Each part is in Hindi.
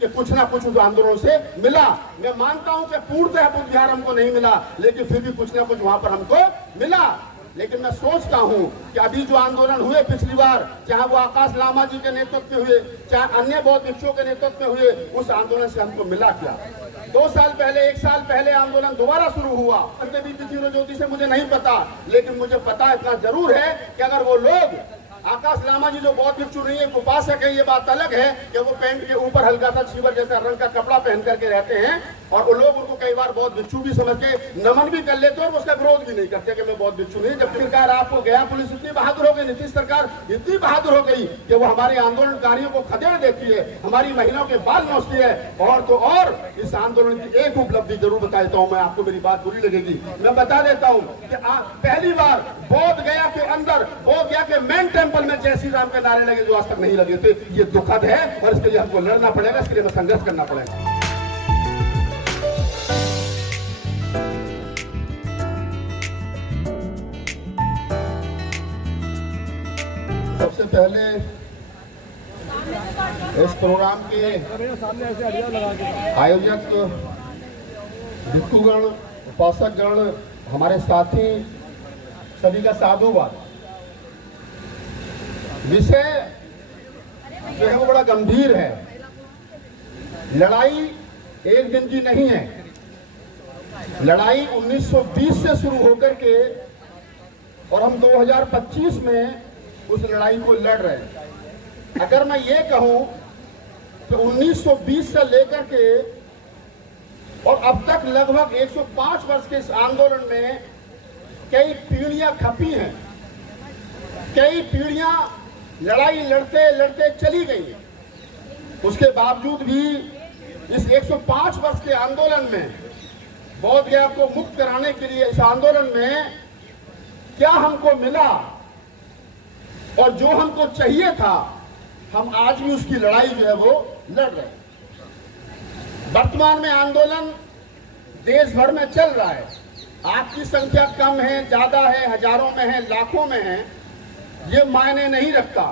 कि कुछ ना कुछ उस आंदोलन से मिला। मैं मानता हूं कि पूर्णतः बुद्ध विहार हमको नहीं मिला, लेकिन फिर भी कुछ ना कुछ वहां पर हमको मिला। लेकिन मैं सोचता हूं कि अभी जो आंदोलन हुए पिछली बार, चाहे वो आकाश लामा जी के नेतृत्व में हुए, चाहे अन्य बौद्ध भिक्षुओं के नेतृत्व में हुए, उस आंदोलन से हमको मिला क्या? 2 साल पहले, 1 साल पहले आंदोलन दोबारा शुरू हुआ। बीती ज्योति से मुझे नहीं पता, लेकिन मुझे पता इतना जरूर है कि अगर वो लोग, आकाश लामा जी जो बौद्ध भिक्षु नहीं है, उपासक है, ये बात अलग है कि वो पैंट के ऊपर हल्का सा छीवर जैसा रंग का कपड़ा पहन करके रहते हैं, और वो लोग उनको कई बार बौद्ध भिक्षु भी समझ के नमन भी कर लेते और उसका विरोध भी नहीं करते कि मैं बौद्ध भिक्षु नहीं। जब सरकार, आपको गया पुलिस इतनी बहादुर हो गई, नीतीश सरकार इतनी बहादुर हो गई कि वो हमारे आंदोलनकारियों को खदेड़ देती है, हमारी महिलाओं के बाल नोचती है। और तो और इस आंदोलन की एक उपलब्धि जरूर बता देता हूँ मैं आपको, मेरी बात बुरी लगेगी, मैं बता देता हूँ कि पहली बार बोध गया के अंदर, बोध गया के मेन टेम्पल में जय श्री राम के नारे लगे जो आज तक नहीं लगे थे। ये दुखद है और इसके लिए हमको लड़ना पड़ेगा, इसके लिए हमें संघर्ष करना पड़ेगा। सबसे पहले इस प्रोग्राम के आयोजक भिक्षुगण, उपासकगण, हमारे साथी सभी का साधुवाद। विषय जो है वो बड़ा गंभीर है। लड़ाई एक दिन की नहीं है। लड़ाई 1920 से शुरू होकर के और हम 2025 में उस लड़ाई को लड़ रहे हैं। अगर मैं ये कहूं तो 1920 से लेकर के और अब तक लगभग 105 वर्ष के इस आंदोलन में कई पीढ़ियां खपी हैं, कई पीढ़ियां लड़ाई लड़ते लड़ते चली गई। उसके बावजूद भी इस 105 वर्ष के आंदोलन में, बौद्ध गया को मुक्त कराने के लिए इस आंदोलन में क्या हमको मिला और जो हमको चाहिए था, हम आज भी उसकी लड़ाई जो है वो लड़ रहे हैं। वर्तमान में आंदोलन देश भर में चल रहा है। आपकी संख्या कम है, ज्यादा है, हजारों में है, लाखों में है, ये मायने नहीं रखता।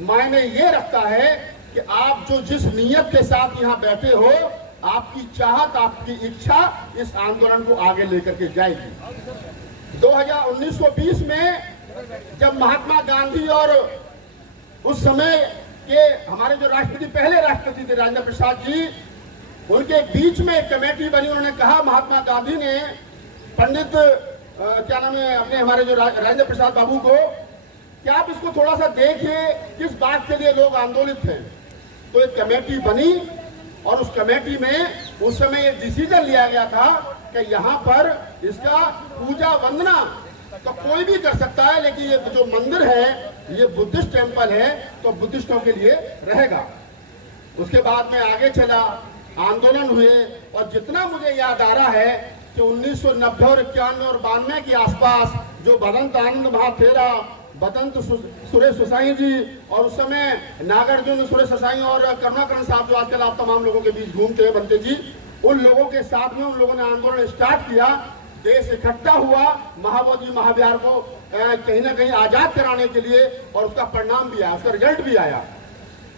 मायने ये रखता है कि आप जो जिस नीयत के साथ यहाँ बैठे हो, आपकी चाहत, आपकी इच्छा इस आंदोलन को आगे लेकर के जाएगी। 1920 में जब महात्मा गांधी और उस समय के हमारे जो राष्ट्रपति, पहले राष्ट्रपति थे राजेंद्र प्रसाद जी, उनके बीच में एक कमेटी बनी। उन्होंने कहा, महात्मा गांधी ने पंडित क्या नाम है अपने हमारे जो राजेंद्र प्रसाद बाबू को, कि आप इसको थोड़ा सा देखिए किस बात के लिए लोग आंदोलित हैं। तो एक कमेटी बनी और उस कमेटी में उस समय एक डिसीजन लिया गया था कि यहाँ पर इसका पूजा वंदना तो कोई भी कर सकता है, लेकिन ये जो मंदिर है ये बुद्धिस्ट टेम्पल है, तो बुद्धिस्टों के लिए रहेगा। उसके बाद में आगे चला, आंदोलन हुए, और जितना मुझे याद आ रहा है कि 1990 और 91 और 92 के आसपास जो भदंत आनंद महाथेरा, बदंत सुरेश सुसाई जी, और उस समय नागार्जुन सुरेश सुसाई और करुणाकरण साहब जो आजकल आप तमाम लोगों के बीच घूमते हैं, बनते जी, उन लोगों के साथ में उन लोगों ने आंदोलन स्टार्ट किया। देश इकट्ठा हुआ महाबोधि महाविहार को कहीं ना कहीं आजाद कराने के लिए, और उसका परिणाम भी आया, उसका रिजल्ट भी आया।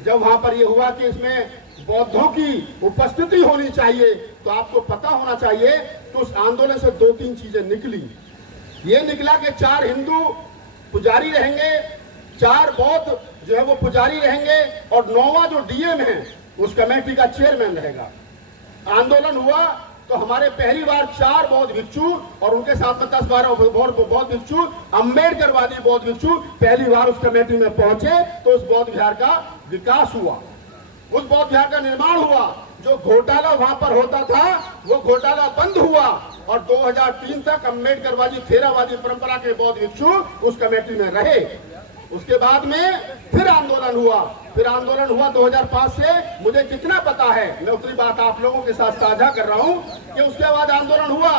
जब वहां पर यह हुआ कि इसमें बौद्धों की उपस्थिति होनी चाहिए, तो आपको पता होना चाहिए कि उस आंदोलन से 2-3 चीजें निकली। ये निकला कि 4 हिंदू पुजारी रहेंगे, 4 बौद्ध जो है वो पुजारी रहेंगे, और 9वां जो डीएम है उस कमेटी का चेयरमैन रहेगा। आंदोलन हुआ तो हमारे पहली बार 4 बौद्ध भिक्षु और उनके साथ में 10-12 बौद्ध भिक्षु, अम्बेडकरवादी बौद्ध भिक्षु पहली बार उस कमेटी में पहुंचे। तो उस बौद्ध विहार का विकास हुआ, उस बौद्ध विहार का निर्माण हुआ। जो घोटाला वहां पर होता था वो घोटाला बंद हुआ, और 2003 तक अम्बेडकरवादी थेरावादी परंपरा के बौद्ध भिक्षु उस कमेटी में रहे। उसके बाद में फिर आंदोलन हुआ, 2005 से मुझे जितना पता है मैं उतनी बात आप लोगों के साथ साझा कर रहा हूं कि उसके बाद आंदोलन हुआ।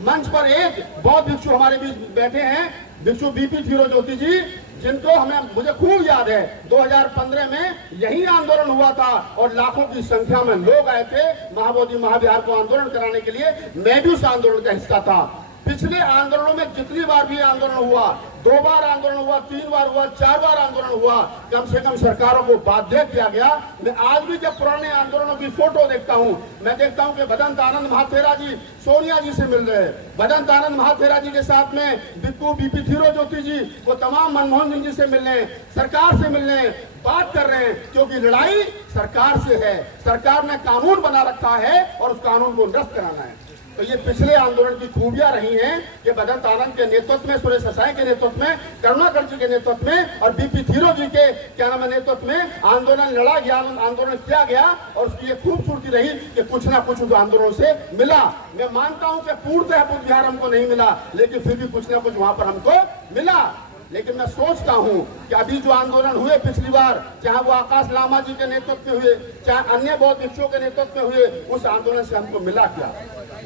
मंच पर एक बौद्ध भिक्षु हमारे बीच बैठे हैं, भिक्षु बीपी ज्योति जी, जिनको मुझे खूब याद है 2015 में यही आंदोलन हुआ था और लाखों की संख्या में लोग आए थे महाबोधि महाविहार को आंदोलन कराने के लिए। मैं भी उस आंदोलन का हिस्सा था। पिछले आंदोलनों में जितनी बार भी आंदोलन हुआ, 2 बार आंदोलन हुआ, 3 बार हुआ, 4 बार आंदोलन हुआ, कम से कम सरकारों को बाध्य किया गया। मैं आज भी जब पुराने आंदोलनों की फोटो देखता हूं, मैं देखता हूं कि भदंत आनंद महाथेरा जी सोनिया जी से मिल रहे हैं, भदंत आनंद महाथेरा जी के साथ में बीपी थीरो ज्योति जी वो तमाम मनमोहन सिंह जी से मिल रहे हैं, सरकार से मिल रहे हैं, बात कर रहे हैं, क्योंकि लड़ाई सरकार से है। सरकार ने कानून बना रखा है और उस कानून को निरस्त कराना है। तो ये पिछले आंदोलन की खूबियां रही हैं कि भदंत आनंद के नेतृत्व में, सुरेश ससाई के नेतृत्व में, करुणाकर जी के नेतृत्व में और बीपी थीरो जी के क्या नाम है नेतृत्व में आंदोलन लड़ा गया, आंदोलन किया गया और उसकी ये खूबसूरती रही कि कुछ ना कुछ उस आंदोलन से मिला। मैं मानता हूं कि पूर्णतः बुद्ध विहार हमको नहीं मिला, लेकिन फिर भी कुछ ना कुछ वहां पर हमको मिला। लेकिन मैं सोचता हूं कि अभी जो आंदोलन हुए पिछली बार, चाहे वो आकाश लामा जी के नेतृत्व में हुए, चाहे अन्य बौद्ध भिक्षुओं के नेतृत्व में हुए, उस आंदोलन से हमको मिला क्या?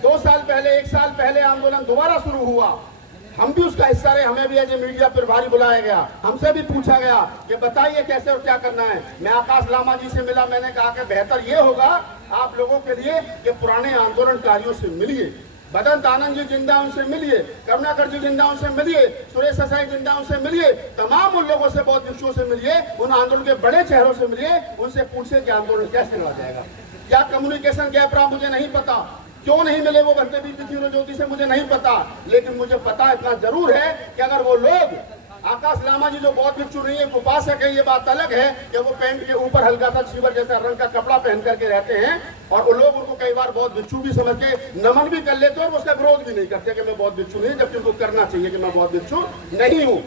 2 साल पहले, 1 साल पहले आंदोलन दोबारा शुरू हुआ, हम भी उसका हिस्सा रहे, हमें भी एज ए मीडिया प्रभारी बुलाया गया, हमसे भी पूछा गया कि बताइए कैसे और क्या करना है। मैं आकाश लामा जी से मिला, मैंने कहा कि बेहतर ये होगा आप लोगों के लिए कि पुराने आंदोलनकारियों से मिलिए, भदंत आनंद जी जिंदा उनसे मिलिए, करुणाकर जी जिंदा उनसे मिलिए, सुरेश ससाई जिंदा उनसे मिलिए, तमाम उन लोगों से, बौद्ध भिक्षुओं से मिलिए, उन आंदोलन के बड़े चेहरों से मिलिए, उनसे पूछिए कि आंदोलन कैसे लड़ा जाएगा। क्या कम्युनिकेशन गैप रहा मुझे नहीं पता, क्यों नहीं मिले वो घंटे बीपी थीरो ज्योति से मुझे नहीं पता, लेकिन मुझे पता इतना जरूर है कि अगर वो लोग, आकाश लामा जी जो बौद्ध भिक्षु नहीं है, उपासक है, ये बात अलग है कि वो पैंट के ऊपर हल्का सा छीवर जैसा रंग का कपड़ा पहन करके रहते हैं और वो लोग उनको कई बार बौद्ध भिक्षु भी समझ के नमन भी कर लेते हैं और उसका विरोध भी नहीं करते कि मैं बौद्ध भिक्षु नहीं, जबकि उनको करना चाहिए कि मैं बौद्ध भिक्षु नहीं हूँ।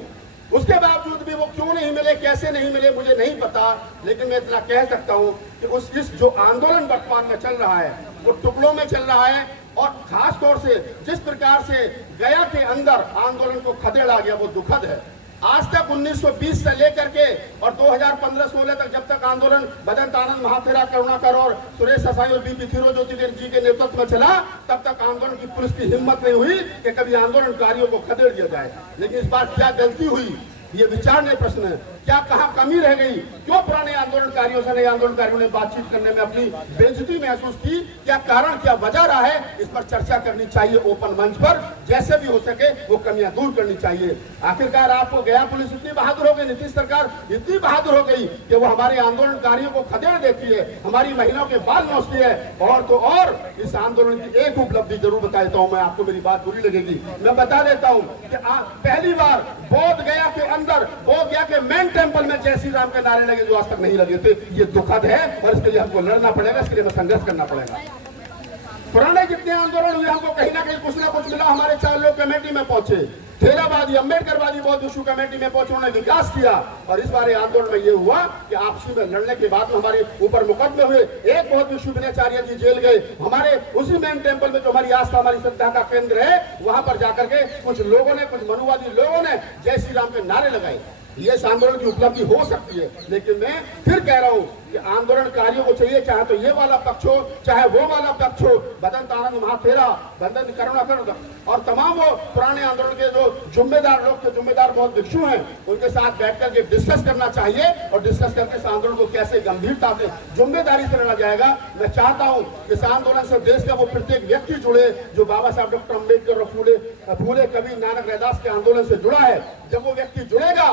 उसके बावजूद भी वो क्यों नहीं मिले, कैसे नहीं मिले, मुझे नहीं पता, लेकिन मैं इतना कह सकता हूँ कि इस जो आंदोलन वर्तमान में चल रहा है वो टुकड़ों में चल रहा है और खास तौर से जिस प्रकार से गया के अंदर आंदोलन को खदेड़ा गया वो दुखद है। आज तक 1920 से लेकर के और 2015-16 तक जब तक आंदोलन भदंत आनंद महाथेरा, करुणाकर और सुरेश ससाई और बीपी थीरो ज्योति जी के नेतृत्व में चला, तब तक आंदोलन की पुलिस की हिम्मत नहीं हुई कि कभी आंदोलनकारियों को खदेड़ दिया जाए। लेकिन इस बार क्या गलती हुई, ये विचारने प्रश्न है। क्या कहाँ कमी रह गई, क्यों पुराने आंदोलनकारियों से नए आंदोलनकारियों ने बातचीत करने में अपनी बेइज्जती महसूस की, क्या कारण, क्या वजह रहा है, इस पर चर्चा करनी चाहिए ओपन मंच पर, जैसे भी हो सके वो कमियां दूर करनी चाहिए। आखिरकार आपको गया पुलिस इतनी बहादुर हो गई, नीतीश सरकार इतनी बहादुर हो गई कि वो हमारे आंदोलनकारियों को खदेड़ देती है, हमारी महिलाओं के बाल नोचती है। और तो और इस आंदोलन की एक उपलब्धि जरूर बता देता हूँ मैं आपको, मेरी बात बुरी लगेगी, मैं बता देता हूँ कि पहली बार बोध गया के अंदर, बोध गया के मेन टेंपल में जय श्री राम के नारे लगे जो आज तक नहीं लगे थे। ये दुखद है और इसके लिए हमको लड़ना पड़ेगा, इसके लिए संघर्ष करना पड़ेगा। पुराने जितने आंदोलन हुए हमको कहीं ना कहीं कुछ ना कुछ मिला। हमारे 4 लोग कमेटी में पहुंचे, थेरावादी, अम्बेडकरवादी बौद्ध भिक्षु कमेटी में पहुंचे, उन्होंने विकास किया और इस बार आंदोलन में ये हुआ कि आपसी में लड़ने के बाद हमारे ऊपर मुकदमे हुए। एक बौद्ध भिक्षु विनयाचार्य जी जेल गए, हमारे उसी मेन टेंपल में जो हमारी आस्था, हमारी श्रद्धा का केंद्र है, वहां पर जाकर के कुछ लोगों ने, कुछ मनुवादी लोगों ने जय श्री राम के नारे लगाए। ये इस आंदोलन की उपलब्धि हो सकती है, लेकिन मैं फिर कह रहा हूं कि आंदोलनकारियों को चाहिए, चाहे तो ये वाला पक्ष हो चाहे वो वाला पक्ष हो, भदंत आनंद महाथेरा, भदंत करुणाकर और तमाम वो पुराने आंदोलन के जो जिम्मेदार लोग थे, जिम्मेदार बौद्ध भिक्षु हैं, उनके साथ बैठकर के डिस्कस करना चाहिए और डिस्कस करके इस आंदोलन को कैसे गंभीरता से, जिम्मेदारी से लड़ा जाएगा। मैं चाहता हूं कि इस आंदोलन से देश का वो प्रत्येक व्यक्ति जुड़े जो बाबा साहब डॉक्टर अम्बेडकर और फूले कबीर नानक रैदास के आंदोलन से जुड़ा है। जब वो व्यक्ति जुड़ेगा,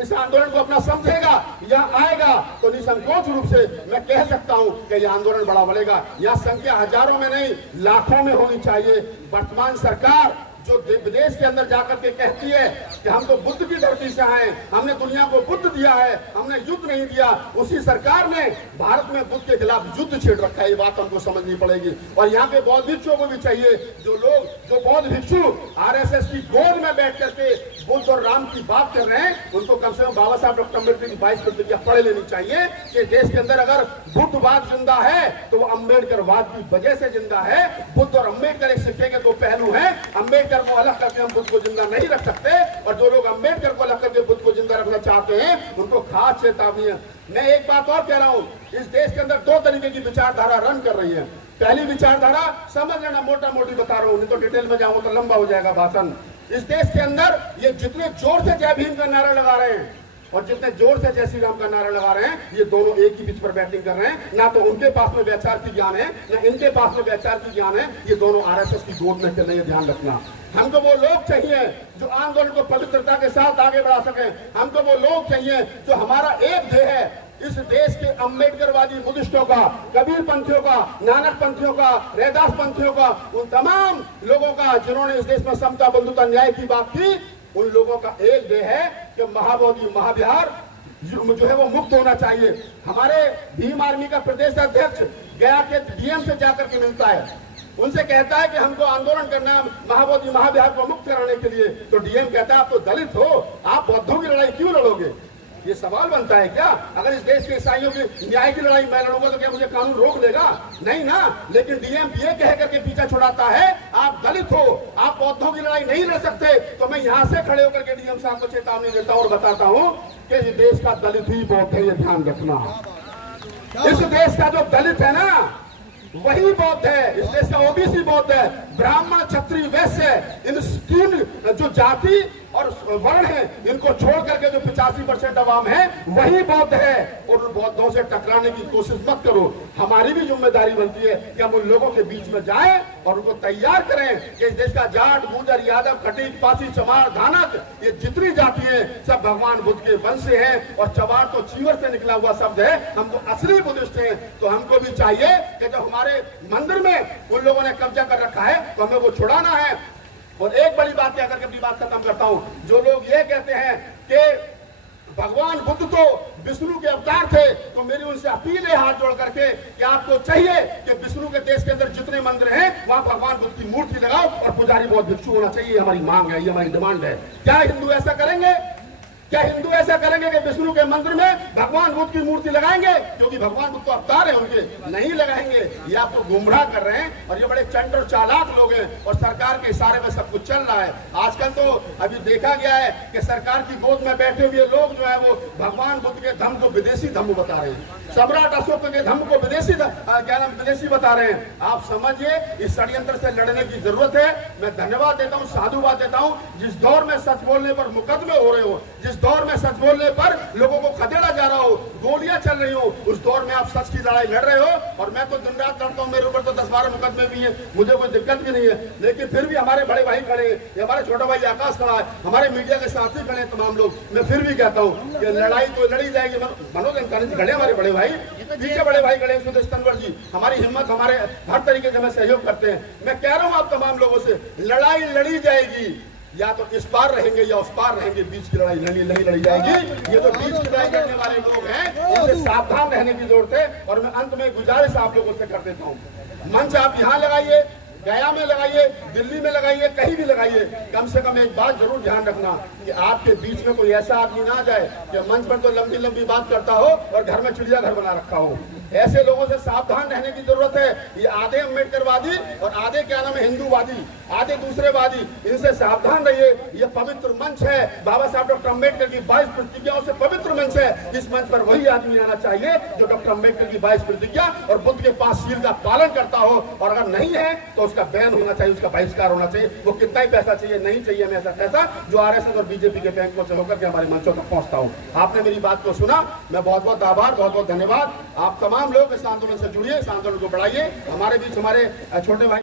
इस आंदोलन को अपना समझेगा, यहाँ आएगा, तो निसंकोच रूप से मैं कह सकता हूं कि यह आंदोलन बड़ा बढ़ेगा। यह संख्या हजारों में नहीं, लाखों में होनी चाहिए। वर्तमान सरकार जो विदेश के अंदर जाकर के कहती है कि हम तो बुद्ध की धरती से आए, हमने दुनिया को बुद्ध दिया है, हमने युद्ध नहीं दिया, उसी सरकार ने भारत में बुद्ध के खिलाफ युद्ध छेड़ रखा है। ये बात हमको समझनी पड़ेगी। और यहाँ पे बौद्ध भिक्षुओं को भी चाहिए, जो लोग, जो बौद्ध भिक्षु आरएसएस की गोद में बैठ करके बुद्ध और राम की बात कर रहे हैं, उनको कम से कम बाबा साहब डॉक्टर अम्बेडकर की 22 प्रतिज्ञा पढ़ लेनी चाहिए कि देश के अंदर अगर बुद्धवाद जिंदा है तो वो अम्बेडकरवाद की वजह से जिंदा है। बुद्ध और अम्बेडकर एक सिक्के के 2 पहलू हैं। अम्बेडकर को अलग करके हम बुद्ध को जिंदा नहीं रख सकते, और जो लोग अम्बेडकर को अलग करके बुद्ध को जिंदा रखना चाहते हैं उनको खास चेतावनी है। मैं एक बात और कह रहा हूं, इस देश के अंदर 2 तरीके की विचारधारा रन कर रही है। पहली विचारधारा समझ लेना, मोटा मोटी बता रहा हूं, नहीं तो डिटेल में जाऊंगा तो लंबा हो जाएगा भाषण। इस देश के अंदर ये जितने जोर से जय भीम का नारा लगा रहे हैं, और जितने जोर से जय श्री राम का नारा लगा रहे हैं, ये दोनों एक ही पिच पर बैटिंग कर रहे हैं। ना तो उनके पास में व्यचार की ज्ञान है, ना इनके पास में व्यचार की ज्ञान है। ये दोनों आरएसएस की गोद में चल रहे हैं, ध्यान रखना। हमको वो लोग चाहिए जो आंदोलन को पवित्रता के साथ आगे बढ़ा सकें। हमको वो लोग चाहिए जो हमारा एक ध्येय है, इस देश के अम्बेडकरवादी बुद्धिस्टों का, कबीर पंथियों का, नानक पंथियों का, रैदास पंथियों का, उन तमाम लोगों का जिन्होंने इस देश में समता, बंधुता, न्याय की बात की, उन लोगों का एक ध्येय है कि महाबोधि महाविहार जो है वो मुक्त होना चाहिए। हमारे भीम आर्मी का प्रदेश अध्यक्ष गया के डीएम से जाकर के मिलता है, उनसे कहता है कि हमको आंदोलन करना है महाबोधि महाविहार को मुक्त कराने के लिए। तो डीएम कहता है आप तो दलित हो, आप बौद्धों की लड़ाई क्यों लड़ोगे? ये सवाल बनता है क्या? अगर इस देश के ईसाइयों की न्याय की लड़ाई मैं लड़ूंगा तो क्या मुझे कानून रोक देगा? नहीं ना। लेकिन डीएम ये कह करके पीछा छुड़ाता है आप दलित हो, आप बौद्धों की लड़ाई नहीं लड़ सकते। तो मैं यहाँ से खड़े होकर के डीएम साहब को चेतावनी देता हूँ और बताता हूँ कि इस देश का दलित ही बौद्ध है, ये ध्यान रखना। इस देश का जो दलित है ना वही बौद्ध है, इस देश का ओबीसी बौद्ध है। ब्राह्मण, क्षत्रिय, वैश्य, इन तीन जो जाति और वर्ण है, इनको छोड़ करके जो 85% आवाम है वही बौद्ध है। और उन बौद्धों से टकराने की कोशिश मत करो। हमारी भी जिम्मेदारी बनती है कि हम उन लोगों के बीच में जाएं और उनको तैयार करें कि इस देश का जाट, गुर्जर, यादव, खटीक, पासी, चमार, धानक, ये जितनी जाति है सब भगवान बुद्ध के वंश से है। और चमार तो चीवर से निकला हुआ शब्द है। हम तो असली बुद्धिस्ट हैं। तो हमको भी चाहिए कि जो हमारे मंदिर में उन लोगों ने कब्जा कर रखा है तो हमें वो छुड़ाना है। और एक बड़ी बात कह करके अपनी बात खत्म करता हूं। जो लोग ये कहते हैं कि भगवान बुद्ध तो विष्णु के अवतार थे, तो मेरी उनसे अपील है हाथ जोड़ करके कि आपको चाहिए कि विष्णु के देश के अंदर जितने मंदिर हैं वहां भगवान बुद्ध की मूर्ति लगाओ और पुजारी बहुत भिक्षु होना चाहिए। हमारी मांग है, ये हमारी डिमांड है। क्या हिंदू ऐसा करेंगे? क्या हिंदू ऐसा करेंगे कि विष्णु के मंदिर में भगवान बुद्ध की मूर्ति लगाएंगे? क्योंकि भगवान बुद्ध तो अवतार है उनके, नहीं लगाएंगे। ये आपको गुमराह कर रहे हैं और ये बड़े चंड और चालाक लोग हैं और सरकार के इशारे में सब कुछ चल रहा है। आजकल तो अभी देखा गया है कि सरकार की गोद में बैठे हुए लोग जो है वो भगवान बुद्ध के धम्म को विदेशी धम्म बता रहे हैं, सम्राट अशोक के धम्म को विदेशी क्या नाम विदेशी बता रहे हैं। आप समझिए इस षड्यंत्र से लड़ने की जरूरत है। मैं धन्यवाद देता हूँ, साधुवाद देता हूँ। जिस दौर में सच बोलने पर मुकदमे हो रहे हो, जिस दौर में सच बोलने पर लोगों को खदेड़ा जा रहा हो, गोलियां चल रही हो, उस दौर में आप सच की लड़ाई लड़ रहे हो। और मैं तो दिन रात लड़ता हूँ, मेरे ऊपर तो 10-12 मुकदमे भी हैं, मुझे कोई दिक्कत भी नहीं है। लेकिन फिर भी हमारे बड़े भाई खड़े हैं, हमारे छोटा भाई आकाश खड़ा है, हमारे मीडिया के साथी खड़े हैं, तमाम लोग। मैं फिर भी कहता हूँ कि लड़ाई तो लड़ी जाएगी। मनोज अंसारी जी खड़े, हमारे बड़े भाई पीछे, बड़े भाई खड़े, सुदेश तंवर जी, हमारी हिम्मत, हमारे हर तरीके से हमें सहयोग करते हैं। मैं कह रहा हूँ आप तमाम लोगों से, लड़ाई लड़ी जाएगी। या तो इस पार रहेंगे या उस पार रहेंगे, बीच की लड़ाई नहीं लड़ी जाएगी। ये तो बीच की लड़ाई लड़ने वाले लोग हैं, इनसे सावधान रहने की जरूरत है। और मैं अंत में गुजारिश आप लोगों से कर देता हूँ, मंच आप यहाँ लगाइए, गया में लगाइए, दिल्ली में लगाइए, कहीं भी लगाइए। कम से कम एक बात जरूर ध्यान रखना कि आपके बीच में कोई ऐसा आदमी ना जाए कि मंच पर तो लंबी लंबी बात करता हो और घर में चिड़ियाघर बना रखा हो। ऐसे लोगों से सावधान रहने की जरूरत है। ये आधे अम्बेडकरवादी और आधे क्या नाम है हिंदूवादी, आधे दूसरेवादी, इनसे सावधान रहिए। ये पवित्र मंच है, बाबा साहब डॉक्टर अम्बेडकर की 22 प्रतिज्ञाओं से पवित्र मंच है। इस मंच पर वही आदमी आना चाहिए जो डॉक्टर अम्बेडकर की 22 प्रतिज्ञा और बुद्ध के 5 शील का पालन करता हो। और अगर नहीं है तो उसका बैन होना चाहिए, उसका बहिष्कार होना चाहिए। वो कितना ही पैसा चाहिए, नहीं चाहिए हमें ऐसा पैसा जो आरएसएस और बीजेपी के बैंकों से होकर के हमारे मंचों तक पहुंचता हूं। आपने मेरी बात को सुना, मैं बहुत बहुत आभार, बहुत बहुत धन्यवाद। आप तमाम लोग इस आंदोलन से जुड़िए, इस आंदोलन को बढ़ाइए। हमारे बीच हमारे छोटे भाई